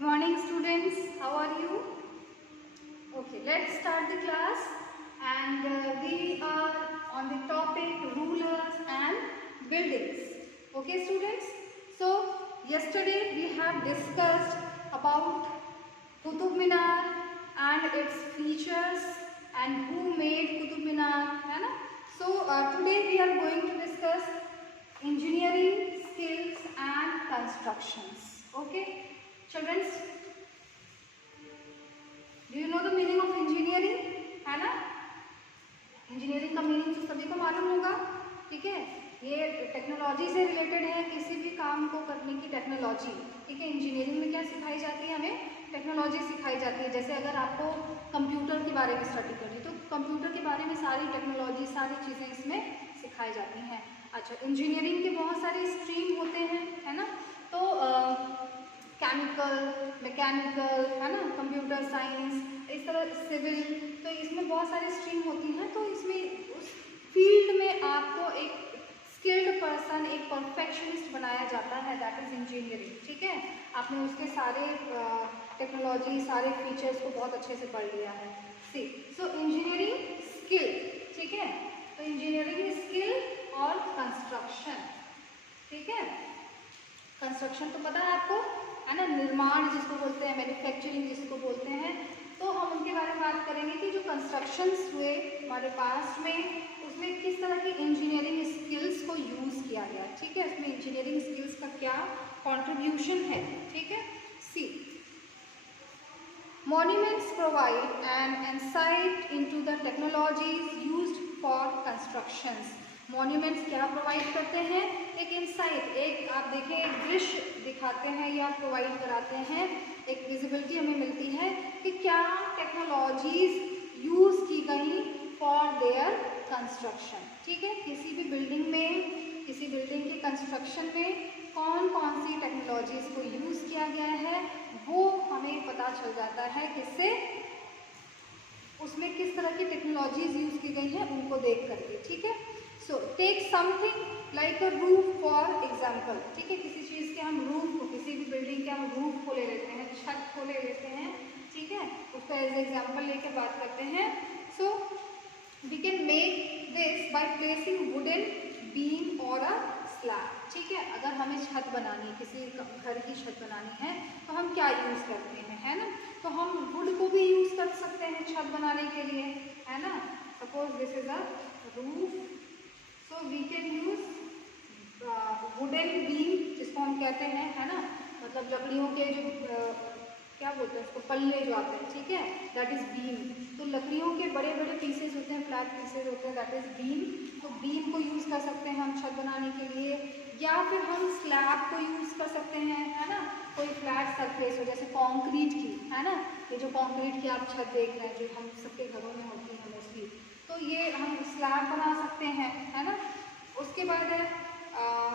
Good morning students, how are you? Okay, let's start the class and we are on the topic rulers and buildings. Okay students, so yesterday we have discussed about Qutub Minar and its features and who made Qutub Minar, है ना? So today we are going to discuss engineering skills and constructions. Okay children, do you know the meaning of engineering? है ना? Engineering का meaning तो सभी को मालूम होगा, ठीक है? ये टेक्नोलॉजी से रिलेटेड है, किसी भी काम को करने की टेक्नोलॉजी, ठीक है? इंजीनियरिंग में क्या सिखाई जाती है? हमें टेक्नोलॉजी सिखाई जाती है। जैसे अगर आपको कंप्यूटर के बारे में स्टडी करनी तो कंप्यूटर के बारे में सारी टेक्नोलॉजी, सारी चीज़ें इसमें सिखाई जाती हैं। अच्छा, इंजीनियरिंग के बहुत सारे स्ट्रीम होते हैं, है ना? तो केमिकल, मैकेनिकल, है ना, कंप्यूटर साइंस, इस तरह सिविल, तो इसमें बहुत सारी स्ट्रीम होती हैं। तो इसमें उस फील्ड में आपको एक स्किल्ड पर्सन, एक परफेक्शनिस्ट बनाया जाता है, दैट इज इंजीनियरिंग, ठीक है? आपने उसके सारे टेक्नोलॉजी, सारे फीचर्स को बहुत अच्छे से पढ़ लिया है। सी सो इंजीनियरिंग स्किल, ठीक है? तो इंजीनियरिंग स्किल और कंस्ट्रक्शन, ठीक है? कंस्ट्रक्शन तो पता है आपको, है ना, निर्माण जिसको बोलते हैं, मैन्युफैक्चरिंग जिसको बोलते हैं। तो हम उनके बारे में बात करेंगे कि जो कंस्ट्रक्शंस हुए हमारे पास्ट में, उसमें किस तरह की इंजीनियरिंग स्किल्स को यूज़ किया गया, ठीक है? उसमें इंजीनियरिंग स्किल्स का क्या कंट्रीब्यूशन है, ठीक है? See monuments provide an insight into the technologies used for constructions. Monuments क्या प्रोवाइड करते हैं? एक इंसाइट, एक आप देखें, एक दृश्य दिखाते हैं या प्रोवाइड कराते हैं, एक विजिबिलिटी हमें मिलती है कि क्या टेक्नोलॉजीज यूज़ की गई फॉर देयर कंस्ट्रक्शन, ठीक है? किसी भी बिल्डिंग में, किसी बिल्डिंग के कंस्ट्रक्शन में कौन कौन सी टेक्नोलॉजीज को यूज़ किया गया है, वो हमें पता चल जाता है किससे? उसमें किस तरह की टेक्नोलॉजीज यूज़ की गई हैं उनको देख करके, ठीक है? So take something like a roof for example, ठीक है? किसी चीज़ के हम रूफ को, किसी भी बिल्डिंग के हम रूफ को ले लेते हैं, छत को ले लेते हैं, ठीक है? उसका एज एग्जाम्पल लेके बात करते हैं। So we can make this by placing wooden beam और अ स्लैब, ठीक है? अगर हमें छत बनानी है, किसी घर की छत बनानी है, तो हम क्या यूज़ करते हैं, है ना? तो हम वुड को भी यूज़ कर सकते हैं छत बनाने के लिए, है ना? Suppose this is a roof, so we can use wooden beam, जिसको हम कहते हैं, है ना, मतलब लकड़ियों के जो क्या बोलते हैं उसको, पल्ले जो आते हैं, ठीक है, दैट इज बीम। तो लकड़ियों के बड़े बड़े पीसेस होते हैं, फ्लैट पीसेस होते हैं, दैट इज बीम। तो बीम को यूज़ कर सकते हैं हम छत बनाने के लिए, या फिर हम स्लैब को यूज़ कर सकते हैं, है ना? कोई फ्लैट सरफेस हो, जैसे कंक्रीट की, है ना, ये जो कंक्रीट की आप छत देख रहे हैं, जो हम सबके घरों में होती है मोस्टली, तो ये हम स्लैब बना सकते हैं, है ना? उसके बाद है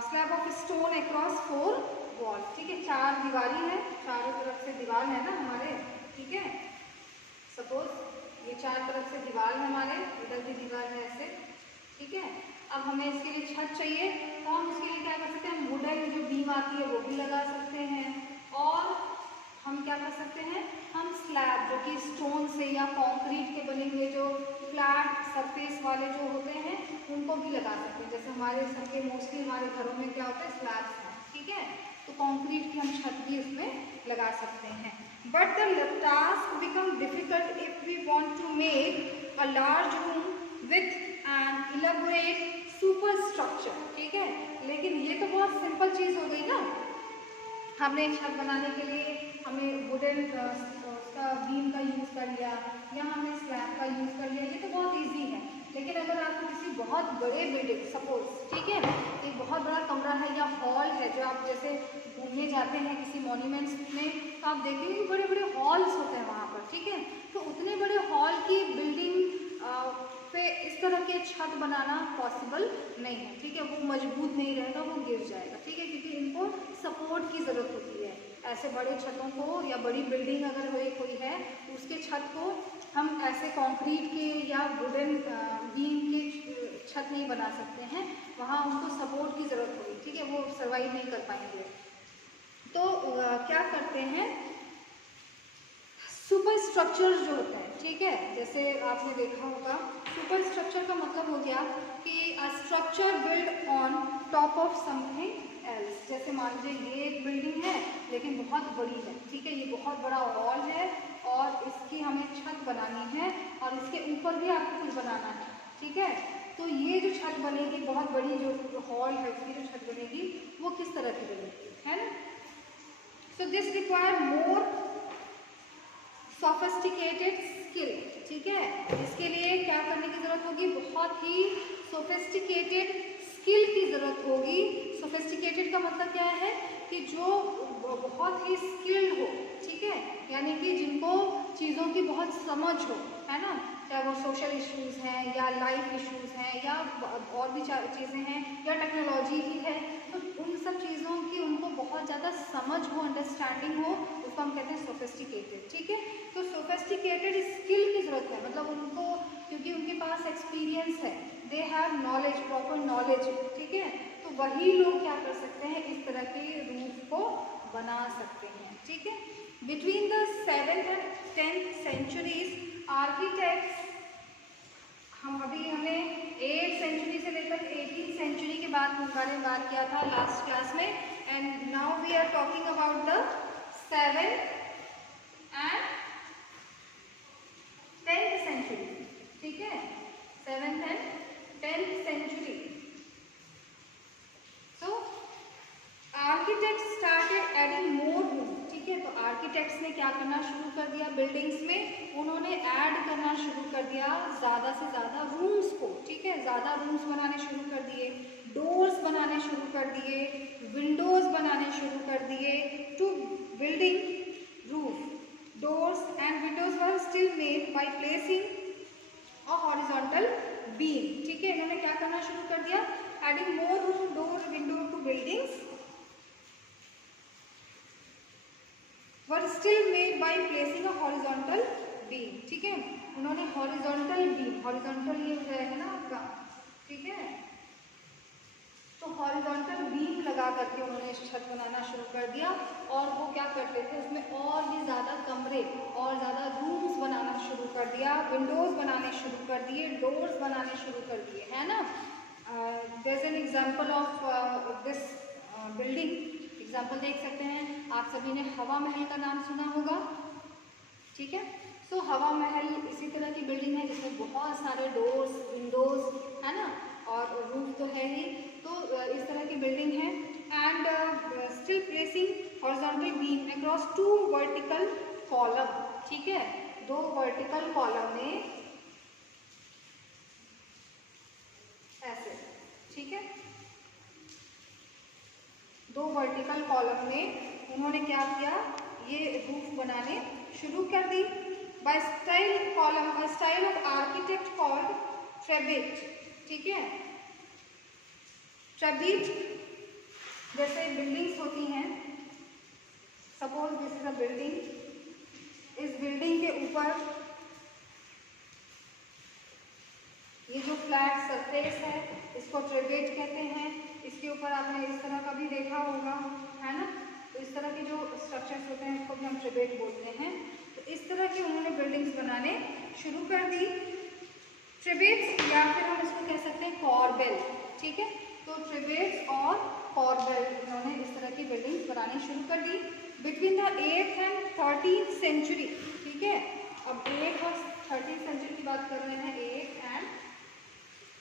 slab of stone across 4 wall, ठीक है? 4 दीवारी है, चारों तरफ से दीवार है ना हमारे, ठीक है? सपोज ये 4 तरफ से दीवार है हमारे, इधर भी दीवार है ऐसे, ठीक है? अब हमें इसके लिए छत चाहिए, तो हम इसके लिए क्या कर सकते हैं? वुडन जो बीम आती है वो भी लगा सकते हैं, और हम क्या कर सकते हैं? हम स्लैब जो कि स्टोन से या कंक्रीट के बने हुए जो फ्लैट सरफेस वाले जो होते हैं उनको भी लगा सकते हैं। जैसे हमारे सबके मोस्टली हमारे घरों में क्या होता है? स्लैब्स हैं, ठीक है? तो कंक्रीट की हम छत भी उसमें लगा सकते हैं। But the task become difficult if we want to make a large room with an elaborate super structure, ठीक है? लेकिन ये तो बहुत सिंपल चीज़ हो गई ना, हमने छत बनाने के लिए हमें वुडन उसका बीम का यूज़ कर लिया, या हमने स्लैब का यूज़ कर लिया, ये तो बहुत इजी है। लेकिन अगर आपको किसी बहुत बड़े बिल्डिंग, सपोज, ठीक है, एक बहुत बड़ा कमरा है या हॉल है, जो आप जैसे घूमने जाते हैं किसी मॉन्यूमेंट्स में, तो आप देखेंगे बड़े बड़े हॉल्स होते हैं वहाँ पर, ठीक है? तो उतने बड़े हॉल की बिल्डिंग पे इस तरह के छत बनाना पॉसिबल नहीं है, ठीक है? वो मजबूत नहीं रहेगा, वो गिर जाएगा, ठीक है? क्योंकि इनको सपोर्ट की ज़रूरत होती है। ऐसे बड़े छतों को, या बड़ी बिल्डिंग अगर कोई है, उसके छत को हम ऐसे कंक्रीट के या वुडन बीम के छत नहीं बना सकते हैं, वहाँ उनको सपोर्ट की ज़रूरत होगी, ठीक है? वो सर्वाइव नहीं कर पाएंगे। तो क्या करते हैं, सुपर स्ट्रक्चर जो होता है, ठीक है, जैसे आपने देखा होगा सुपर स्ट्रक्चर का मतलब हो गया कि a structure build on top of something else. जैसे मान लीजिए ये एक बिल्डिंग है लेकिन बहुत बड़ी है, ठीक है, ये बहुत बड़ा हॉल है और इसकी हमें छत बनानी है और इसके ऊपर भी आपको कुछ बनाना है, ठीक है। तो ये जो छत बनेगी, बहुत बड़ी जो हॉल है उसकी जो छत बनेगी वो किस तरह की बनेगी, है ना। So this require more sophisticated skill, ठीक है। इसके लिए क्या करने की ज़रूरत होगी, बहुत ही सोफिस्टिकेटेड स्किल की ज़रूरत होगी। सोफिस्टिकेटेड का मतलब क्या है कि जो बहुत ही स्किल्ड हो, ठीक है, यानी कि जिनको चीज़ों की बहुत समझ हो, है ना, चाहे वो सोशल इश्यूज़ हैं या लाइफ इश्यूज़ हैं या और भी चीज़ें हैं या टेक्नोलॉजी की है, तो उन सब चीज़ों की उनको बहुत ज़्यादा समझ हो, अंडरस्टैंडिंग हो, उसको हम कहते हैं सोफिस्टिकेटेड, ठीक है। तो सोफिस्टिकेटेड स्किल की ज़रूरत है, मतलब उनको, क्योंकि उनके पास एक्सपीरियंस है, they have knowledge, proper knowledge, ठीक है, तो वही लोग क्या कर सकते हैं, इस तरह के रूफ को बना सकते हैं, ठीक है। Between the 7th and 10th centuries architects, हमने 8th सेंचुरी से लेकर 18th सेंचुरी के बारे में बात किया था लास्ट क्लास में, and now we are talking about the 7th and 10th century, ठीक है, 7th and 10th century. So architects started adding more room, ठीक है, तो आर्किटेक्ट्स ने क्या करना शुरू कर दिया, बिल्डिंग्स में उन्होंने ऐड करना शुरू कर दिया ज़्यादा से ज़्यादा रूम्स को, ठीक है, ज़्यादा रूम्स बनाने शुरू कर दिए, डोर्स बनाने शुरू कर दिए, विंडोज़ बनाने शुरू कर दिए। To building roof doors and windows were still made by placing a horizontal beam, ठीक है, इन्होंने क्या करना शुरू कर दिया, adding more room, door, window to buildings were still made by placing a horizontal beam, ठीक है, उन्होंने हॉरिजॉन्टल बीम, हॉरिजॉन्टल ये है ना आपका, ठीक है, तो हॉरिजॉन्टल बीम लगा करके उन्होंने छत बनाना शुरू कर दिया और वो क्या करते थे, उसमें और भी ज़्यादा कमरे और ज़्यादा रूम्स बनाना शुरू कर दिया, विंडोज़ बनाने शुरू कर दिए, डोर्स बनाने शुरू कर दिए, है ना। There is an example of this building, example देख सकते हैं, आप सभी ने हवा महल का नाम सुना होगा, ठीक है। सो हवा महल इसी तरह की बिल्डिंग है जिसमें बहुत सारे डोर्स, विंडोज, है ना, और रूफ तो है ही, तो इस तरह की बिल्डिंग है। And still placing horizontal beam across 2 vertical column, ठीक है, 2 वर्टिकल कॉलम में ऐसे, ठीक है, 2 वर्टिकल कॉलम में उन्होंने क्या किया, ये रूफ बनाने शुरू कर दी। By style column, by style of architect called trabeate, ठीक है, ट्रेबिट जैसे बिल्डिंग्स होती हैं, suppose this is a building, इस बिल्डिंग के ऊपर ये जो फ्लैट सरफेस है इसको ट्रेबिट कहते हैं, इसके ऊपर आपने इस तरह का भी देखा होगा, है ना, तो इस तरह के जो स्ट्रक्चर्स होते हैं इसको भी हम ट्रेबिट बोलते हैं। तो इस तरह की उन्होंने बिल्डिंग्स बनाने शुरू कर दी, ट्रेबिट्स, या फिर हम इसको कह सकते हैं कॉर्बेल, ठीक है, तो ट्रेबिट्स और कॉर्बेल इन्होंने इस तरह की बिल्डिंग्स बनानी शुरू कर दी between the 8th and 13th century, ठीक है। अब 8th और 13th सेंचुरी की बात कर रहे हैं, 8th and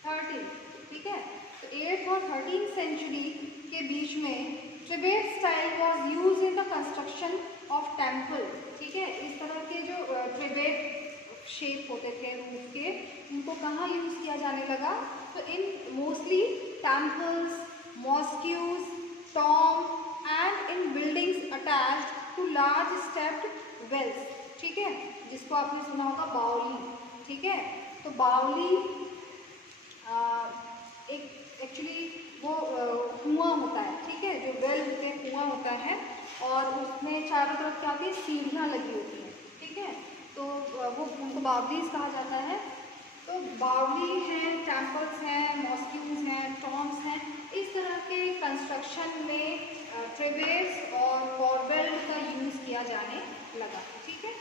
13th, ठीक है, तो 8th और 13th सेंचुरी के बीच में trabeate style was use in the construction of temple, ठीक है, इस तरह के जो ट्रेबिट शेप होते थे रूफ के, उनको कहाँ यूज़ किया जाने लगा, तो in mostly temples, mosques, tomb and in buildings attached to large stepped wells, ठीक है, जिसको आपने सुना होगा बावली, ठीक है, तो बावली एक एक्चुअली वो कुआं होता है, ठीक है, जो वेल होते हैं, कुआं होता है, और उसमें चारों तरफ क्या होती है, सीढ़ियाँ लगी होती हैं, ठीक है, तो वो उनको बावलीज कहा जाता है। तो बावली हैं, टेम्पल्स हैं, मॉस्क्यूज हैं, टॉम्स हैं, इस तरह के कंस्ट्रक्शन में ट्रेबिट्स और कॉर्बेल का यूज़ किया जाने लगा, ठीक है।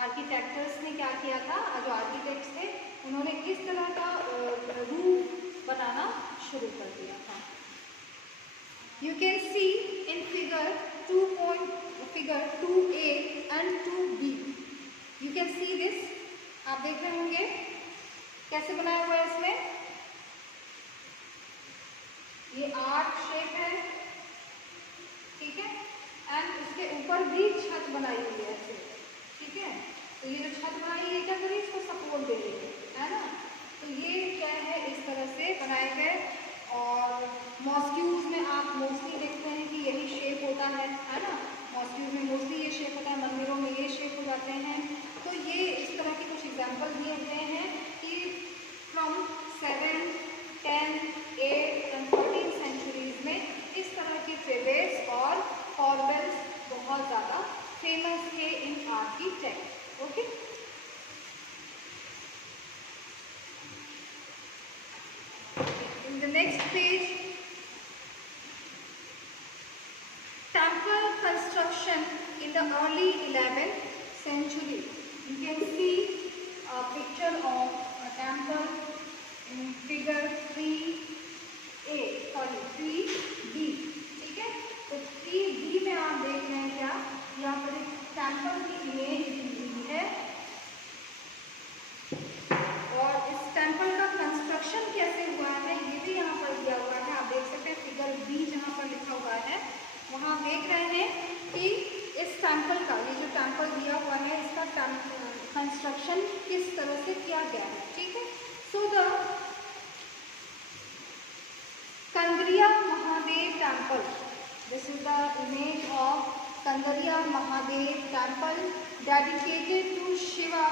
आर्किटेक्टर्स ने क्या किया था, जो आर्किटेक्ट्स थे उन्होंने इस तरह का रूफ बनाना शुरू कर दिया था। You can see in figure 2A and 2B, you can see this, आप देख रहे होंगे कैसे बनाया हुआ है इसमें, ये आर्क शेप है, ठीक है, एंड उसके ऊपर भी छत बनाई हुई है ऐसे, ठीक है। तो ये जो छत बनाई है क्या करें, इसको सपोर्ट दे रही है ना। तो ये क्या है, इस तरह से बनाए गए। और मॉस्क्यूज में आप मोस्टली देखते हैं कि यही शेप होता है ना, मॉस्क्यूज में मोस्टली ये शेप होता है, मंदिरों में ये शेप हो जाते हैं। तो ये इस तरह के कुछ एग्जाम्पल दिए गए हैं कि फ्रॉम 7, 10, 8 एंड 14 सेंचुरीज में इस तरह के फेवेट्स और कॉर्बेल्स बहुत ज़्यादा फेमस थे in architect. Okay, in the next page, temple construction in the early 11th century. You can see a picture of a temple in figure 3A, sorry 3B, ठीक है। तो 3B में आप देख रहे हैं क्या, यहाँ पर एक टेम्पल की इमेज दी हुई है और इस टेम्पल का कंस्ट्रक्शन कैसे हुआ है ये भी यहाँ पर दिया हुआ है। आप देख सकते हैं फिगर B जहाँ पर लिखा हुआ है वहाँ देख रहे हैं कि इस टेम्पल का, ये जो टेम्पल दिया हुआ है इसका कंस्ट्रक्शन किस तरह से किया गया है, ठीक है। So the Kandariya Mahadev temple, this is the image of Kandariya Mahadev temple dedicated to Shiva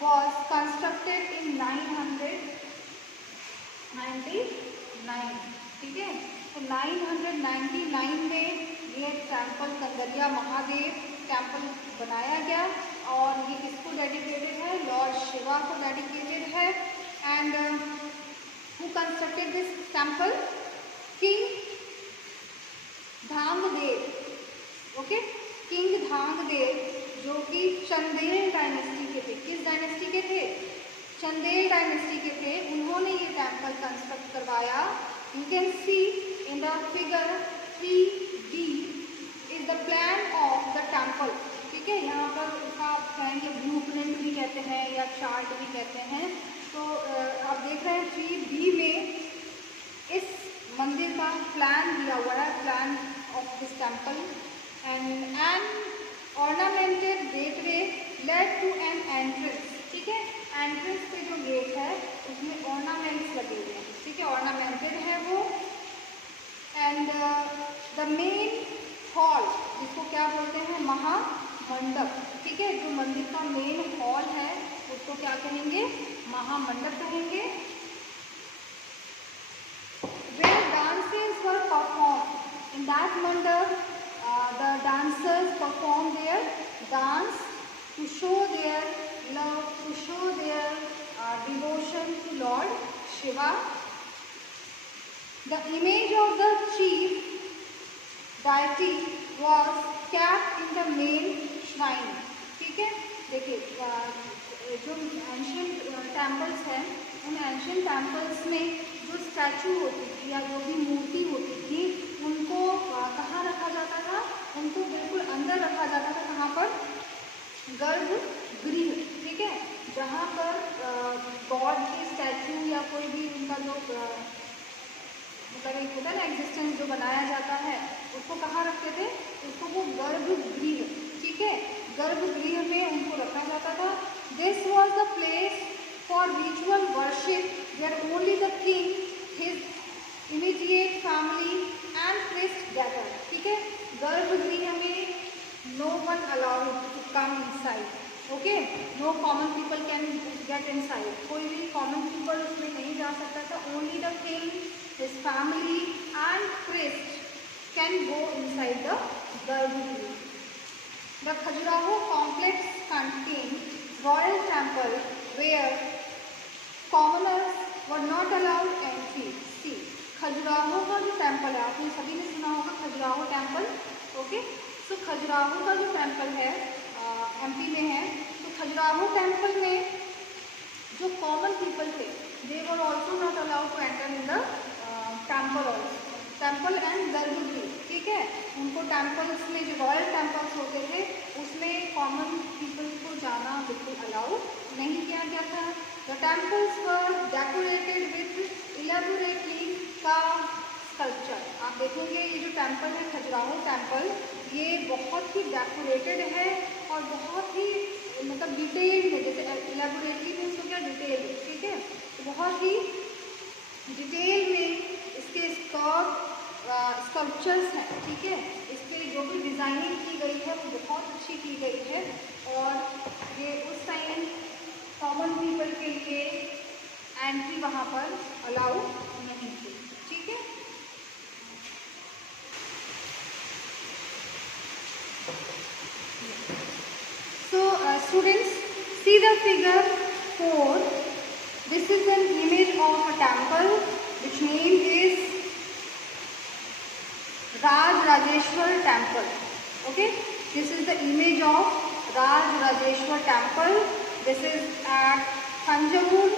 was constructed in 999, ठीक है। तो 999 में ये टेम्पल कंदरिया महादेव टेम्पल बनाया गया और ये किसको डेडिकेटेड है, लॉर्ड शिवा को डेडिकेटेड है। And who constructed this temple, king Dhangdev, okay, king Dhangdev जो कि चंदेल डायनेस्टी के थे। किस डायनेस्टी के थे, चंदेल डायनेस्टी के थे। उन्होंने ये टेम्पल कंस्ट्रक्ट करवाया। You can see in the figure 3B is the plan of the temple, ठीक है। यहाँ पर आप कहेंगे ब्लू प्रिंट भी कहते हैं या चार्ट भी कहते हैं। तो आप देख रहे हैं 3B में इस मंदिर का प्लान दिया हुआ है, plan of this temple. And ornamented gateway led to an entrance, ठीक है। एंट्रेंस पे जो गेट है उसमें ऑर्नामेंट्स लगे हुए हैं, ठीक है, ऑर्नामेंटेड है वो। एंड द मेन हॉल, जिसको क्या बोलते हैं, महामंडप, ठीक है। जो मंदिर का मेन हॉल है उसको क्या कहेंगे, महामंडप कहेंगे। Where dances were performed in that mandap, the dancers perform their dance to show their love, to show their devotion to Lord Shiva. The image of the chief deity was kept in the main shrine, ठीक है। देखिए जो ancient temples हैं उन ancient temples में जो statue होती थी या जो भी मूर्ति होती थी उनको कहाँ रखा जाता था, उनको बिल्कुल अंदर रखा जाता था। कहाँ पर, गर्भगृह, ठीक है। जहाँ पर गॉड के स्टैचू या कोई भी उनका जो मतलब एक होता है ना एग्जिस्टेंस जो बनाया जाता है उसको कहाँ रखते थे, उसको वो गर्भगृह, ठीक है, गर्भगृह में उनको रखा जाता था। This was the place for ritual worship where only the king, his immediate family and priest gather, ठीक है। गर्भगृह में no one allowed to come inside, okay, no common people can get inside, कोई भी कॉमन पीपल उसमें नहीं जा सकता था। Only the king, his family and priest can go inside the garbhagriha. The Khajuraho complex contain royal temple where commoners were not allowed entry. सी, खजुराहो का जो temple है, आपने सभी ने सुना होगा खजुराहो टेम्पल, ओके। सो खजुराहो का जो टेम्पल है MP में है, तो खजुराहो टेम्पल में जो कॉमन पीपल थे, they were also not allowed to enter in the temple also, temple and garbhagriha, ठीक है। उनको टेम्पल्स में जो रॉयल टेम्पल्स होते थे उसमें कॉमन पीपल्स को जाना बिल्कुल अलाउ नहीं किया गया था। The temples were decorated with elaborately carved sculpture. आप देखेंगे ये जो टेम्पल है खजुराहो टेम्पल, ये बहुत ही डेकोरेटेड है और बहुत ही मतलब डिटेल में, जैसे इलेबोरेटली मीन्स तो क्या डिटेल, ठीक है, तो बहुत ही डिटेल में इसके स्कल्पचर्स हैं, ठीक है। इसके जो भी डिज़ाइनिंग की गई है वो बहुत अच्छी की गई है और ये उस टाइम कॉमन पीपल के लिए एंट्री वहाँ पर अलाउ नहीं थी, ठीक है। So students, see the figure 4. This is an image of a temple which name is Rajrajeshwar temple. Okay, this is the image of Rajrajeshwar temple. This is at Thanjavur.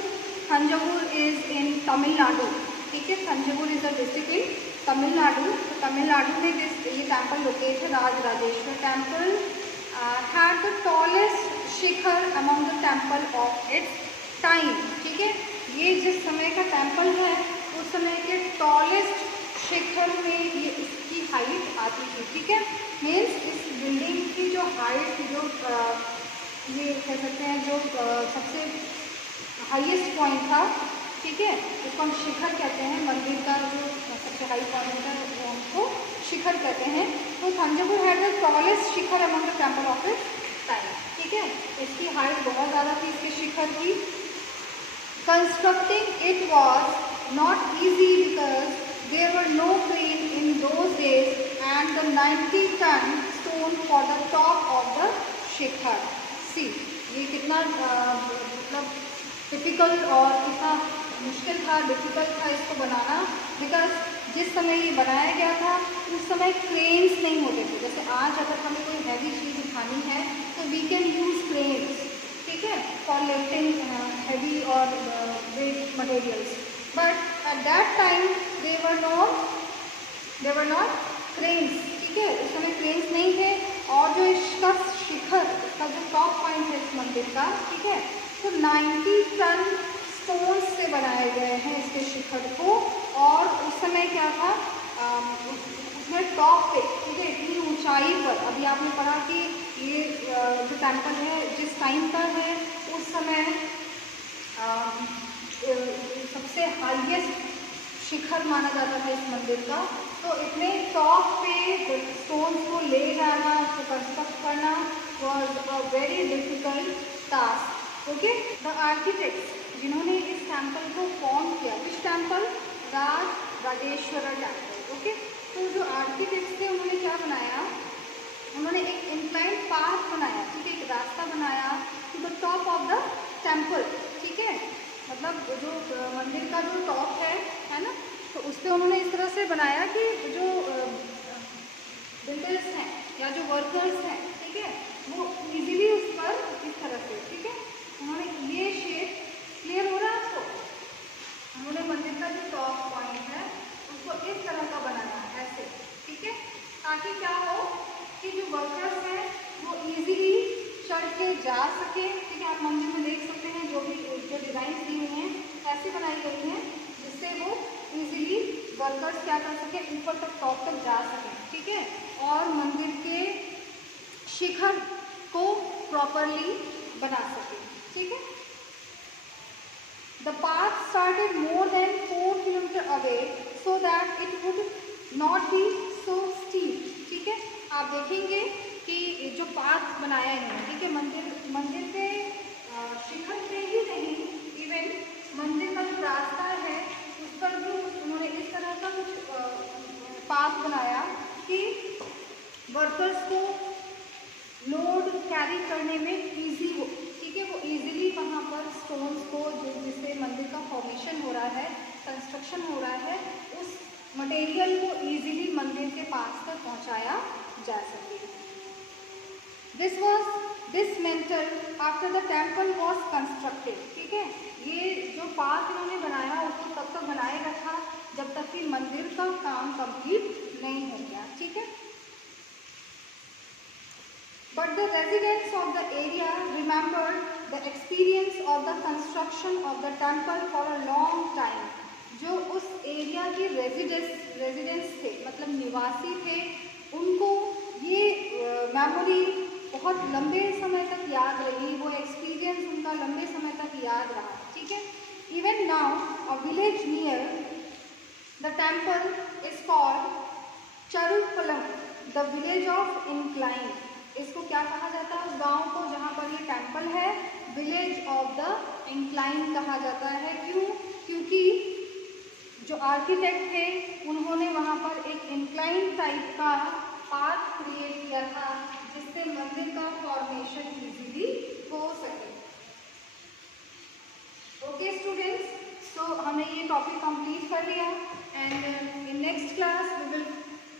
Thanjavur is in Tamil Nadu. ठीक है, Thanjavur is a district in Tamil Nadu. तो तमिल नाडु में ये temple locate है, Rajarajeshwara temple. had the tallest shikhara among the temple of its time, ठीक है। ये जिस समय का टेम्पल है उस समय के टॉलेस्ट शिखर में ये इसकी हाइट आती थी, ठीक है। मीन्स इस बिल्डिंग की जो हाइट, जो ये कह सकते हैं जो सबसे हाईएस्ट पॉइंट था, ठीक है, उसको हम शिखर कहते हैं। मंदिर का जो सबसे हाई पॉइंट है वो हमको शिखर कहते हैं। तो Thanjavur had the tallest Shikhar among the temple of its time, ठीक है। इसकी हाइट बहुत ज़्यादा थी इसके शिखर की। Constructing it was not easy because there were no crane in those days and the 90 ton stone for the top of the shikhara. See ये कितना मतलब टिपिकल और कितना मुश्किल था, डिफिकल्ट था इसको बनाना, बिकॉज जिस समय ये बनाया गया था उस समय क्रेन्स नहीं होते थे। जैसे आज अगर हमें कोई हैवी चीज़ उठानी है तो वी कैन यूज़ क्रेन्स, ठीक है, फॉर लिफ्टिंग हैवी और weight materials, but at that time they were not cranes, ठीक है, उस समय क्रेन्स नहीं थे। और जो इसका शिखर, इसका जो टॉप पॉइंट है इस मंदिर का, ठीक है, तो 90 टन स्टोन्स से बनाए गए हैं इसके शिखर को। और उस समय क्या था, उसमें टॉप पे, ठीक है, इतनी ऊंचाई पर, अभी आपने पढ़ा कि ये जो टेम्पल है जिस टाइम का है उस समय सबसे हाईएस्ट शिखर माना जाता था इस मंदिर का। तो इतने टॉप पे स्टोन्स को ले जाना, उसको कंस्ट्रक्ट करना was a very difficult task. Okay, the architects जिन्होंने इस टेम्पल को फॉर्म किया, which temple, Rajarajeshwara temple. Okay, तो जो आर्किटेक्ट्स थे उन्होंने क्या बनाया, उन्होंने एक इंक्लाइन पाथ बनाया, ठीक है, एक रास्ता बनाया to the top of the temple, ठीक है, मतलब जो मंदिर का जो टॉप है ना, तो उस पर उन्होंने इस तरह से बनाया कि जो बिल्डर्स हैं या जो वर्कर्स हैं, ठीक है, वो इजीली उस पर इस तरह से, ठीक है, उन्होंने ये शेप, क्लियर हो रहा है आपको, उन्होंने मंदिर का जो टॉप पॉइंट है उसको इस तरह का बनाया ऐसे, ठीक है, ताकि क्या हो कि जो वर्कर्स हैं वो इजीली चढ़ के जा सके, ठीक है। आप मंदिर में देख सकते हैं जो डिज़ाइन दी हुई हैं ऐसे बनाई गई हैं जिससे वो इजीली वर्कर्स क्या कर सके, ऊपर तक टॉप तक जा सकें, ठीक है, और मंदिर के शिखर को प्रॉपरली बना सके, ठीक है। The path started more than 4 kilometre away so that it would not be so steep, ठीक है। आप देखेंगे कि जो पाथ बनाया है, ठीक है, मंदिर के शिखर पे ही नहीं, इवन मंदिर का जो रास्ता है उस पर भी उन्होंने इस तरह का कुछ पाथ बनाया कि वर्कर्स को लोड कैरी करने में इजी हो, ठीक है, वो इजीली वहाँ पर स्टोन्स को जिससे मंदिर का फॉर्मेशन हो रहा है, कंस्ट्रक्शन हो रहा है, उस मटेरियल को इजीली मंदिर के पास तक पहुँचाया जा सके। This was dismantled after the temple was constructed। ठीक है, ये जो पाथ इन्होंने बनाया उसको तब तक बनाए रखा जब तक कि मंदिर का काम कंप्लीट नहीं हो गया। ठीक है, but the residents of the area remembered the experience of the construction of the temple for a long time। जो उस एरिया के रेजिडेंट्स थे, मतलब निवासी थे, उनको ये मेमोरी बहुत लंबे समय तक याद रही, वो एक्सपीरियंस उनका लंबे समय तक याद रहा। ठीक है, even now a village near the temple is called Charukkalam, the village of incline. इसको क्या कहा जाता है, उस गाँव को जहाँ पर ये टेम्पल है, विलेज ऑफ द इंक्लाइन कहा जाता है। क्यों? क्योंकि जो आर्किटेक्ट थे उन्होंने वहाँ पर एक इंक्लाइन टाइप का पाथ क्रिएट किया था जिससे मंदिर का फॉर्मेशन इजीली हो सके। ओके स्टूडेंट्स, सो हमने ये टॉपिक कंप्लीट कर लिया and in next class we will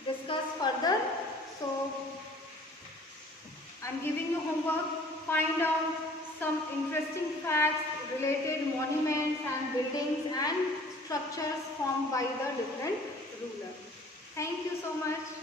discuss further. So I am giving you homework, find out some interesting facts related monuments and buildings and structures formed by the different rulers. Thank you so much.